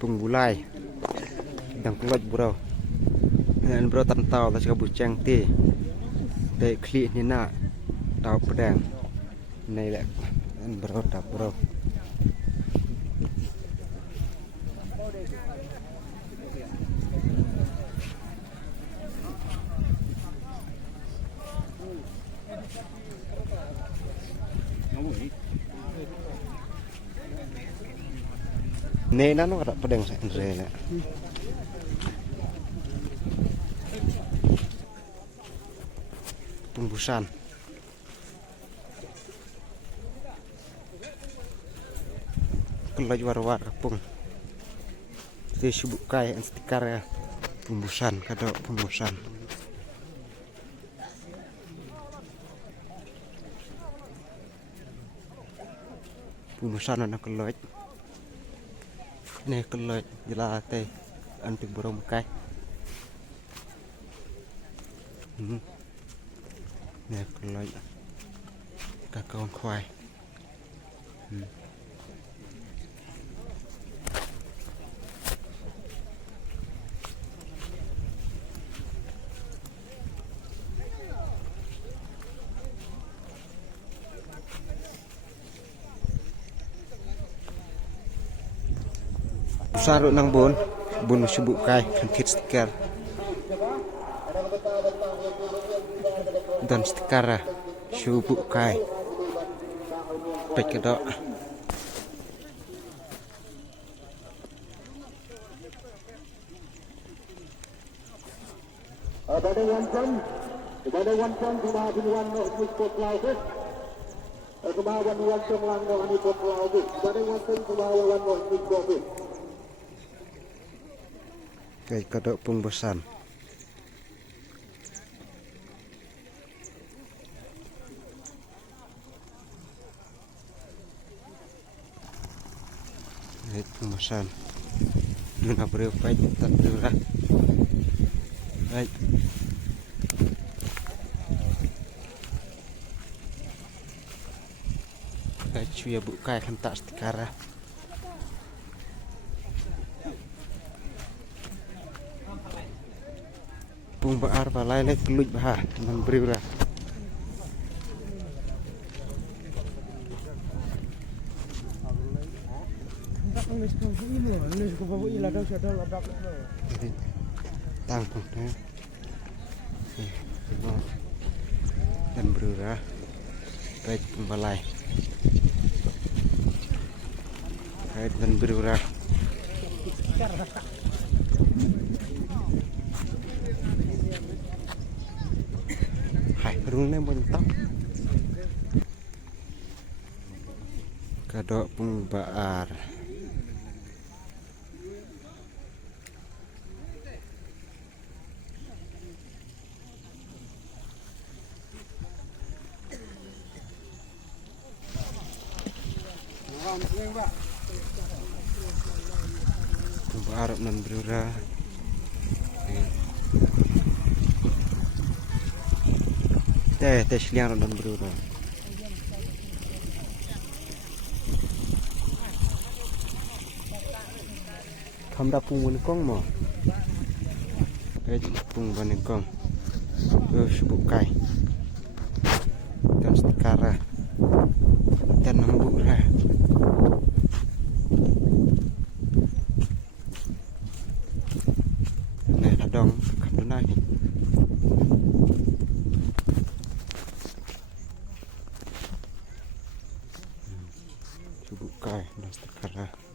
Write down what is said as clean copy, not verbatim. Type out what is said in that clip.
penggulai dan keloj bro dan bro tantau tas kabu ceng ti dek klik ni nak tau pedang này lại bro đập bro này nó ada pedang saya lah pembusan kelaj war-war pung sibuk kai stiker ya pembusan kado pembusan anak kelaj này kelaj jelas teh antik burung kai này kelaj kakao khoai sarut nang bun sibuk kai kit stiker dan stiker sibuk kai pek kedok kayak kodok pembosan pembosan duna berapa tak berapa baik kacu ya buka kan tak setikara pung baar balai le keluj bah nan beriura tangkung dan beriura baik pung balai dan beriura rumahnya bentak kadok pembaar pembaar nan berura tes liang dan berura tham đa pung bên con mà cái pung bên con sibuk kai dan sekarang dan nambuk lah này là dong khắp nơi sibuk kai dan sekarang